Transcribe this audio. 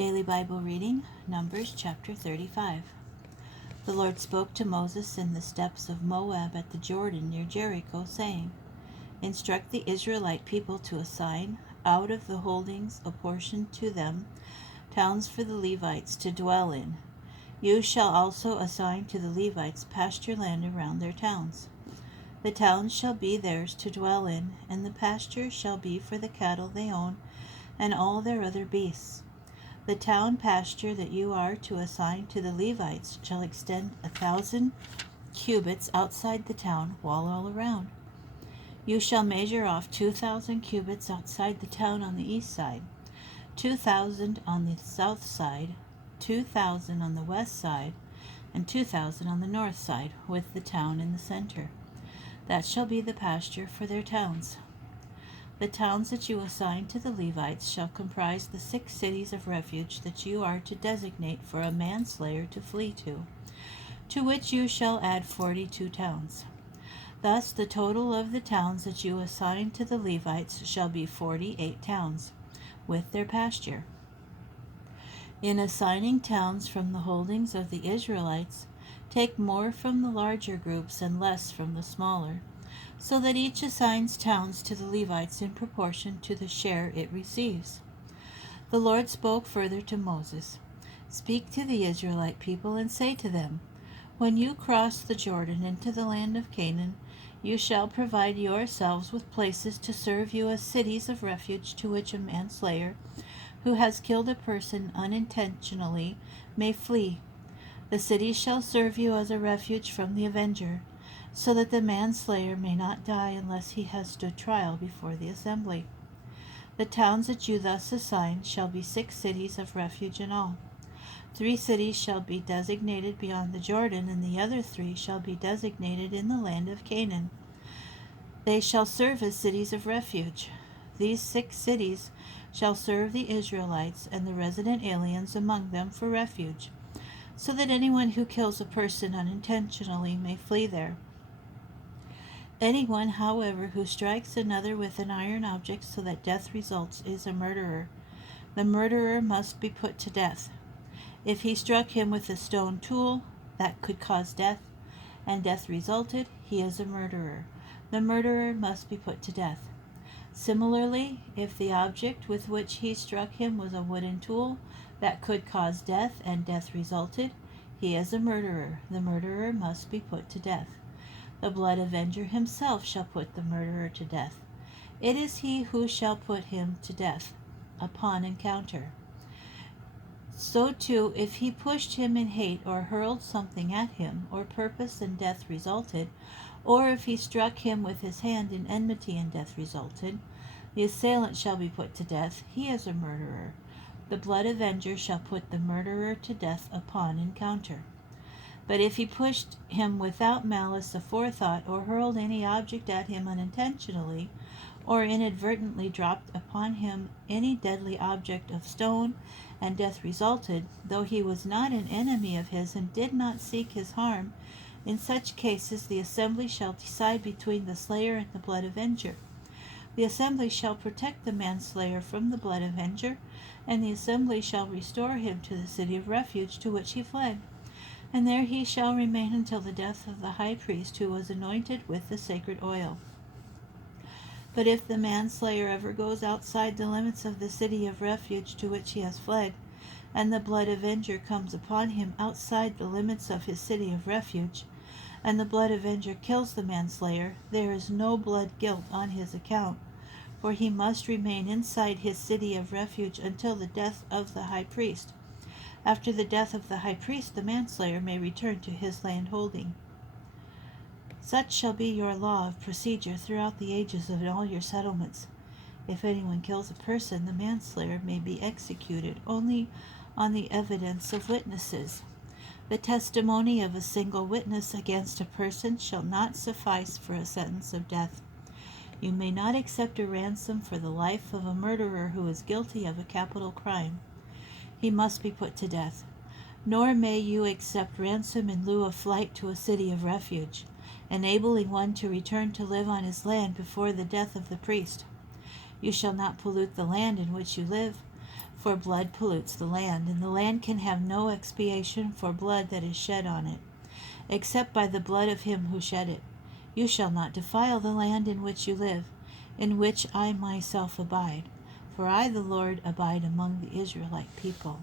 Daily Bible reading, Numbers chapter 35. The Lord spoke to Moses in the steppes of Moab at the Jordan near Jericho, saying, Instruct the Israelite people to assign, out of the holdings apportioned to them, towns for the Levites to dwell in. You shall also assign to the Levites pasture land around their towns. The towns shall be theirs to dwell in, and the pasture shall be for the cattle they own, and all their other beasts. The town pasture that you are to assign to the Levites shall extend 1,000 cubits outside the town wall all around. You shall measure off 2,000 cubits outside the town on the east side, 2,000 on the south side, 2,000 on the west side, and 2,000 on the north side, with the town in the center. That shall be the pasture for their towns. The towns that you assign to the Levites shall comprise the 6 cities of refuge that you are to designate for a manslayer to flee to which you shall add 42 towns. Thus the total of the towns that you assign to the Levites shall be 48 towns, with their pasture. In assigning towns from the holdings of the Israelites, take more from the larger groups and less from the smaller, so that each assigns towns to the Levites in proportion to the share it receives. The Lord spoke further to Moses, Speak to the Israelite people and say to them, When you cross the Jordan into the land of Canaan, you shall provide yourselves with places to serve you as cities of refuge to which a manslayer who has killed a person unintentionally may flee. The cities shall serve you as a refuge from the avenger, so that the manslayer may not die unless he has stood trial before the assembly. The towns that you thus assign shall be 6 cities of refuge in all. 3 cities shall be designated beyond the Jordan, and the other 3 shall be designated in the land of Canaan. They shall serve as cities of refuge. These 6 cities shall serve the Israelites and the resident aliens among them for refuge, so that anyone who kills a person unintentionally may flee there. Anyone, however, who strikes another with an iron object so that death results is a murderer. The murderer must be put to death. If he struck him with a stone tool that could cause death, and death resulted, he is a murderer. The murderer must be put to death. Similarly, if the object with which he struck him was a wooden tool that could cause death, and death resulted, he is a murderer. The murderer must be put to death. The blood avenger himself shall put the murderer to death. It is he who shall put him to death upon encounter. So too, if he pushed him in hate, or hurled something at him, or purpose and death resulted, or if he struck him with his hand in enmity and death resulted, the assailant shall be put to death. He is a murderer. The blood avenger shall put the murderer to death upon encounter. But if he pushed him without malice aforethought, or hurled any object at him unintentionally, or inadvertently dropped upon him any deadly object of stone, and death resulted, though he was not an enemy of his and did not seek his harm, in such cases the assembly shall decide between the slayer and the blood avenger. The assembly shall protect the manslayer from the blood avenger, and the assembly shall restore him to the city of refuge to which he fled. And there he shall remain until the death of the high priest who was anointed with the sacred oil. But if the manslayer ever goes outside the limits of the city of refuge to which he has fled, and the blood avenger comes upon him outside the limits of his city of refuge, and the blood avenger kills the manslayer, there is no blood guilt on his account, for he must remain inside his city of refuge until the death of the high priest. After the death of the high priest, the manslayer may return to his land holding. Such shall be your law of procedure throughout the ages of all your settlements. If anyone kills a person, the manslayer may be executed only on the evidence of witnesses. The testimony of a single witness against a person shall not suffice for a sentence of death. You may not accept a ransom for the life of a murderer who is guilty of a capital crime. He must be put to death. Nor may you accept ransom in lieu of flight to a city of refuge, enabling one to return to live on his land before the death of the priest. You shall not pollute the land in which you live, for blood pollutes the land, and the land can have no expiation for blood that is shed on it, except by the blood of him who shed it. You shall not defile the land in which you live, in which I myself abide, for I, the Lord, abide among the Israelite people.